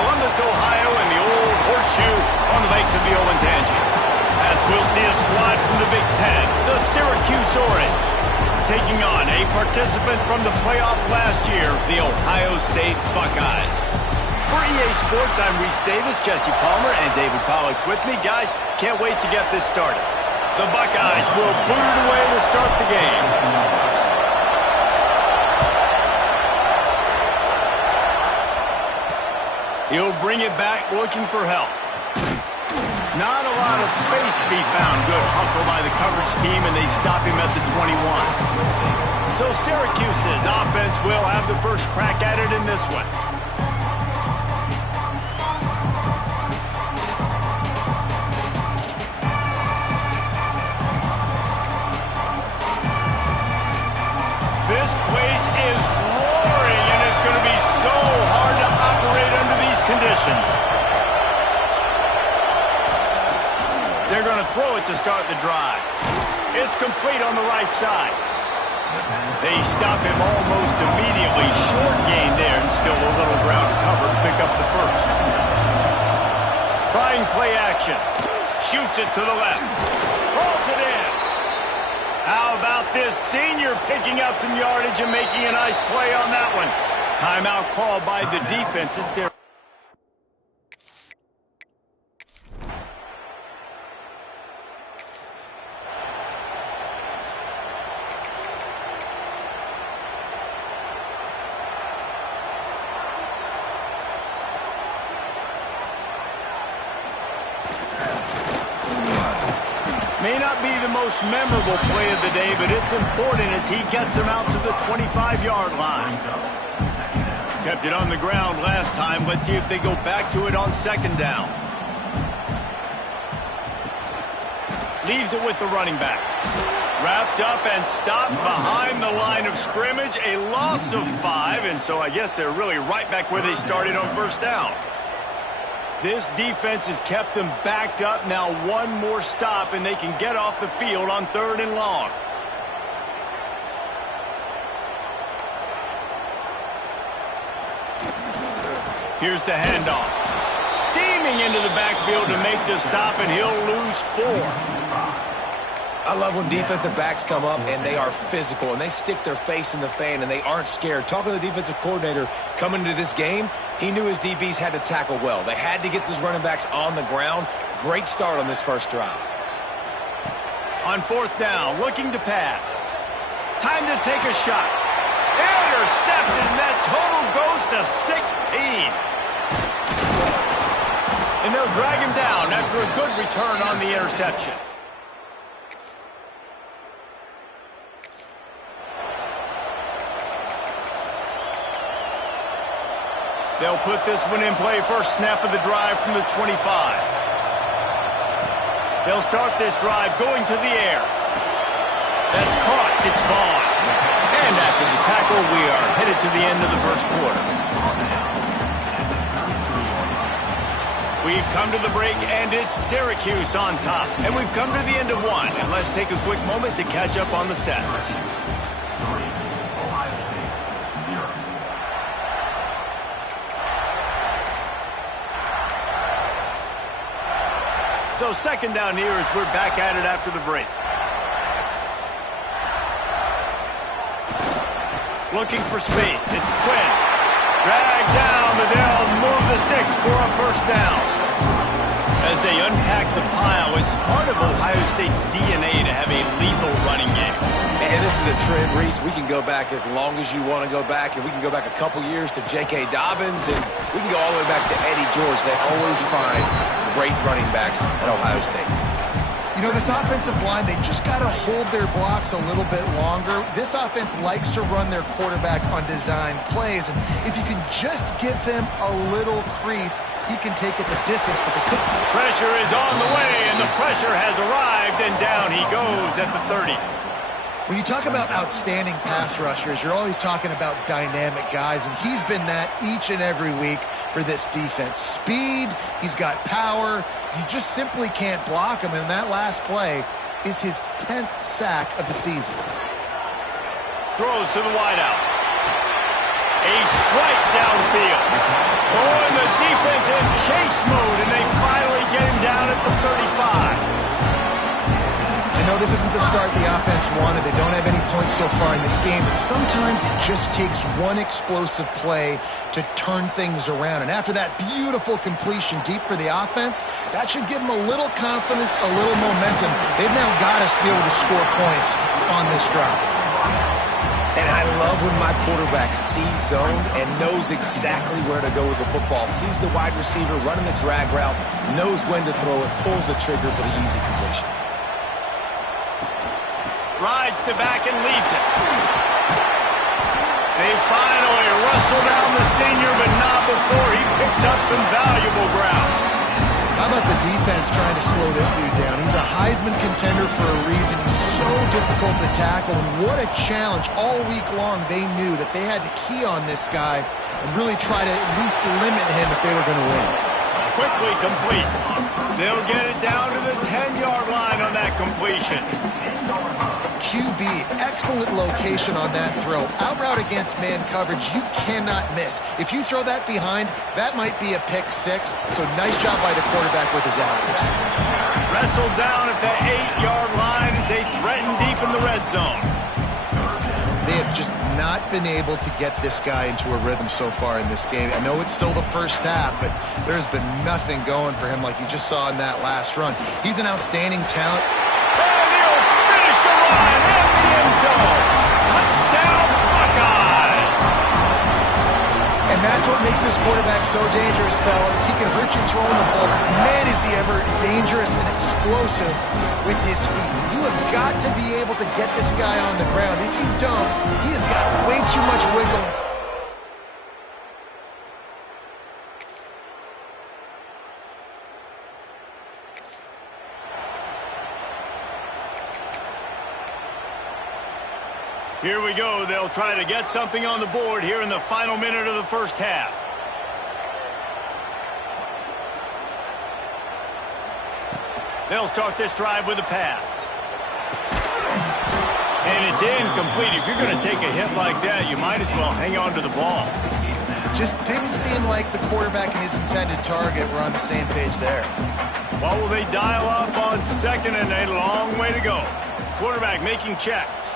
Columbus, Ohio, and the old horseshoe on the banks of the Olentangy. As we'll see a squad from the Big Ten, the Syracuse Orange, taking on a participant from the playoff last year, the Ohio State Buckeyes. For EA Sports, I'm Reese Davis, Jesse Palmer, and David Pollack with me. Guys, can't wait to get this started. The Buckeyes will boot it away to start the game. He'll bring it back looking for help. Not a lot of space to be found. Good hustle by the coverage team, and they stop him at the 21. So Syracuse's offense will have the first crack at it in this one. This place is roaring, and it's going to be so hard to operate under these conditions. They're going to throw it to start the drive. It's complete on the right side. They stop him almost immediately. Short gain there, and still a little ground to cover to pick up the first. Trying play action. Shoots it to the left. Hauls it in. How about this senior picking up some yardage and making a nice play on that one? Timeout called by the defense. It's there. May not be the most memorable play of the day, but it's important as he gets him out to the 25-yard line. Kept it on the ground last time. Let's see if they go back to it on second down. Leaves it with the running back. Wrapped up and stopped behind the line of scrimmage. A loss of 5, and so I guess they're really right back where they started on first down. This defense has kept them backed up. Now one more stop, and they can get off the field on 3rd and long. Here's the handoff. Steaming into the backfield to make the stop, and he'll lose 4. I love when defensive backs come up and they are physical and they stick their face in the fan and they aren't scared. Talking to the defensive coordinator coming into this game, he knew his DBs had to tackle well. They had to get those running backs on the ground. Great start on this first drive. On 4th down, looking to pass. Time to take a shot. Intercepted, and that total goes to 16. And they'll drag him down after a good return on the interception. They'll put this one in play. First snap of the drive from the 25. They'll start this drive going to the air. That's caught. It's ball. And after the tackle, we are headed to the end of the first quarter. We've come to the break, and it's Syracuse on top. And we've come to the end of one. And let's take a quick moment to catch up on the stats. So second down here as we're back at it after the break. Looking for space. It's Quinn. Dragged down, but they'll move the sticks for a first down. As they unpack the pile, it's part of Ohio State's DNA to have a lethal running game. And this is a trend, Reese. We can go back as long as you want to go back, and we can go back a couple years to J.K. Dobbins, and we can go all the way back to Eddie George. They always find great running backs at Ohio State. You know, this offensive line, they just got to hold their blocks a little bit longer. This offense likes to run their quarterback on design plays, and if you can just give him a little crease, he can take it the distance, but they couldn't. Pressure is on the way, and the pressure has arrived, and down he goes at the 30. When you talk about outstanding pass rushers, you're always talking about dynamic guys, and he's been that each and every week for this defense. Speed, he's got power. You just simply can't block him, and that last play is his 10th sack of the season. Throws to the wideout. A strike downfield. Oh, and the defense chase mode, and they finally get him down at the 35. I know this isn't the start the offense wanted. They don't have any points so far in this game, but sometimes it just takes one explosive play to turn things around. And after that beautiful completion deep for the offense, that should give them a little confidence, a little momentum. They've now got us to be able to score points on this drive. And I love when my quarterback sees zone and knows exactly where to go with the football. Sees the wide receiver running the drag route, knows when to throw it, pulls the trigger for the easy completion. Rides to back and leaves it. They finally wrestle down the senior, but not before he picks up some valuable ground. How about the defense trying to slow this dude down? He's a Heisman contender for a reason. He's so difficult to tackle, and what a challenge. All week long, they knew that they had to key on this guy and really try to at least limit him if they were going to win. Quickly complete. They'll get it down to the 10-yard line on that completion. QB, excellent location on that throw. Out route against man coverage, you cannot miss. If you throw that behind, that might be a pick six. So nice job by the quarterback with his accuracy. Wrestled down at the 8-yard line as they threaten deep in the red zone. They have just not been able to get this guy into a rhythm so far in this game. I know it's still the first half, but there's been nothing going for him like you just saw in that last run. He's an outstanding talent. And he'll finish the run in the end zone. Touchdown, Buckeyes! And that's what makes this quarterback so dangerous, fellas. He can hurt you throwing the ball. Man, is he ever dangerous and explosive with his feet. You have got to be able to get this guy on the ground. If you don't, he has got way too much wiggle. Here we go. They'll try to get something on the board here in the final minute of the first half. They'll start this drive with a pass. And it's incomplete. If you're going to take a hit like that, you might as well hang on to the ball. Just didn't seem like the quarterback and his intended target were on the same page there. Well, will they dial up on second and a long way to go? Quarterback making checks.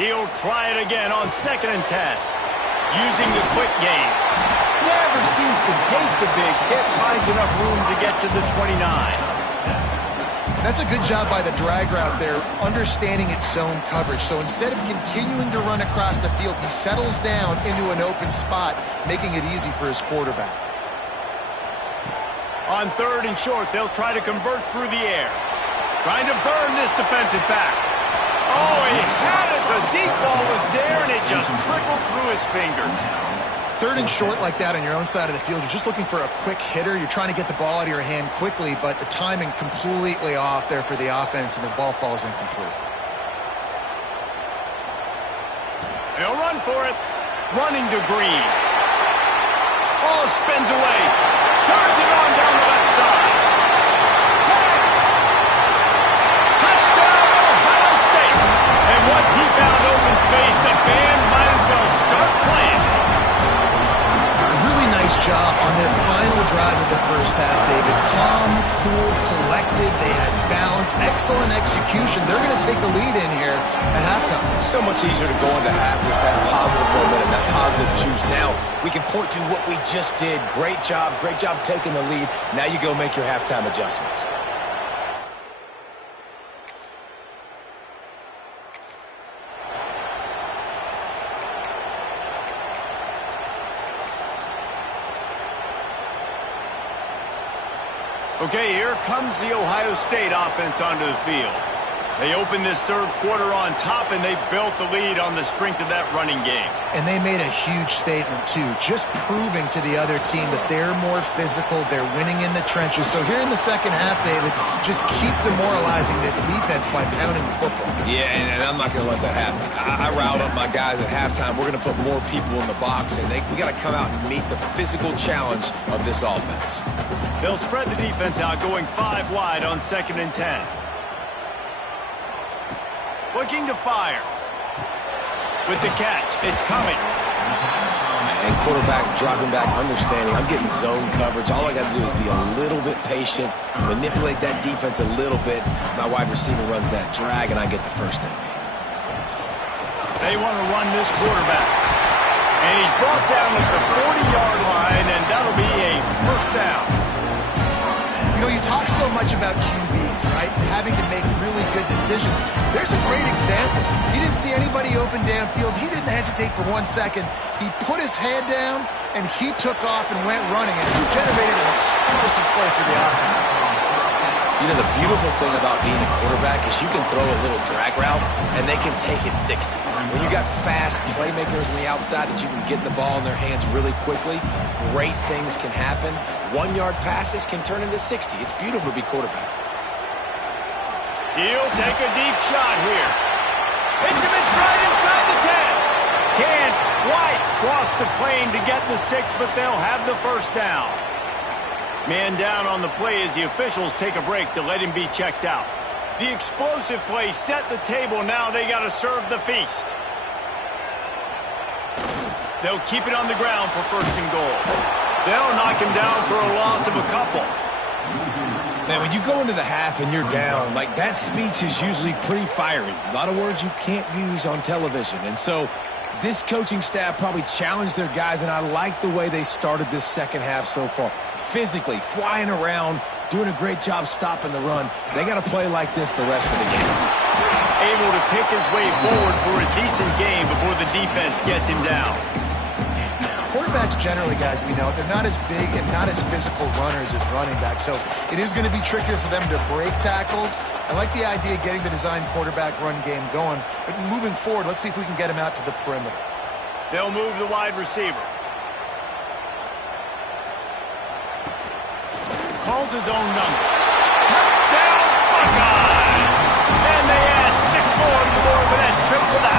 He'll try it again on 2nd and 10. Using the quick game. Never seems to take the big hit. Finds enough room to get to the 29. That's a good job by the drag route there, understanding its zone coverage. So instead of continuing to run across the field, he settles down into an open spot, making it easy for his quarterback. On 3rd and short, they'll try to convert through the air. Trying to burn this defensive back. Oh, he had it. The deep ball was there, and it just trickled through his fingers. 3rd and short like that on your own side of the field, you're just looking for a quick hitter. You're trying to get the ball out of your hand quickly, but the timing completely off there for the offense, and the ball falls incomplete. They'll run for it. Running to Green. Ball spins away. Turns it on down the left side. Touchdown, Ohio State. And once he found open space, the band might as well start playing. Really nice job on their final drive of the first half, David. Calm, cool, collected. They had balance, excellent execution. They're going to take a lead in here at halftime. It's so much easier to go into half with that positive momentum, that positive juice. Now we can point to what we just did. Great job taking the lead. Now you go make your halftime adjustments. Okay, here comes the Ohio State offense onto the field. They opened this 3rd quarter on top, and they built the lead on the strength of that running game. And they made a huge statement, too, just proving to the other team that they're more physical, they're winning in the trenches. So here in the second half, David, just keep demoralizing this defense by pounding the football. Yeah, and I'm not going to let that happen. I riled up my guys at halftime. We're going to put more people in the box, and we got to come out and meet the physical challenge of this offense. They'll spread the defense out, going 5 wide on 2nd and 10. Looking to fire. With the catch, it's Cummings. And quarterback dropping back, understanding I'm getting zone coverage. All I got to do is be a little bit patient, manipulate that defense a little bit. My wide receiver runs that drag, and I get the first down. They want to run this quarterback. And he's brought down at the 40-yard line, and that'll be a first down. You know, you talk so much about QBs, right? Having to make really good decisions. There's a great example. He didn't see anybody open downfield. He didn't hesitate for 1 second. He put his head down, and he took off and went running, and he generated an explosive play for the offense. You know, the beautiful thing about being a quarterback is you can throw a little drag route, and they can take it 60. When you got fast playmakers on the outside that you can get the ball in their hands really quickly, great things can happen. 1-yard passes can turn into 60. It's beautiful to be quarterback. He'll take a deep shot here. Hits him in stride inside the 10. Can't quite cross the plane to get the 6, but they'll have the first down. Man down on the play as the officials take a break to let him be checked out. The explosive play set the table. Now they got to serve the feast. They'll keep it on the ground for first and goal. They'll knock him down for a loss of a couple. Man, when you go into the half and you're down, like that speech is usually pretty fiery. A lot of words you can't use on television. And so this coaching staff probably challenged their guys, and I like the way they started this second half so far. Physically, flying around, doing a great job stopping the run. They got to play like this the rest of the game. Able to pick his way forward for a decent game before the defense gets him down. Quarterbacks generally, guys, we know, they're not as big and not as physical runners as running backs, so it is going to be trickier for them to break tackles. I like the idea of getting the design quarterback run game going, but moving forward, let's see if we can get him out to the perimeter. They'll move the wide receiver. Calls his own number. Touchdown, Buckeyes! And they add 6 more to the board with that trip to the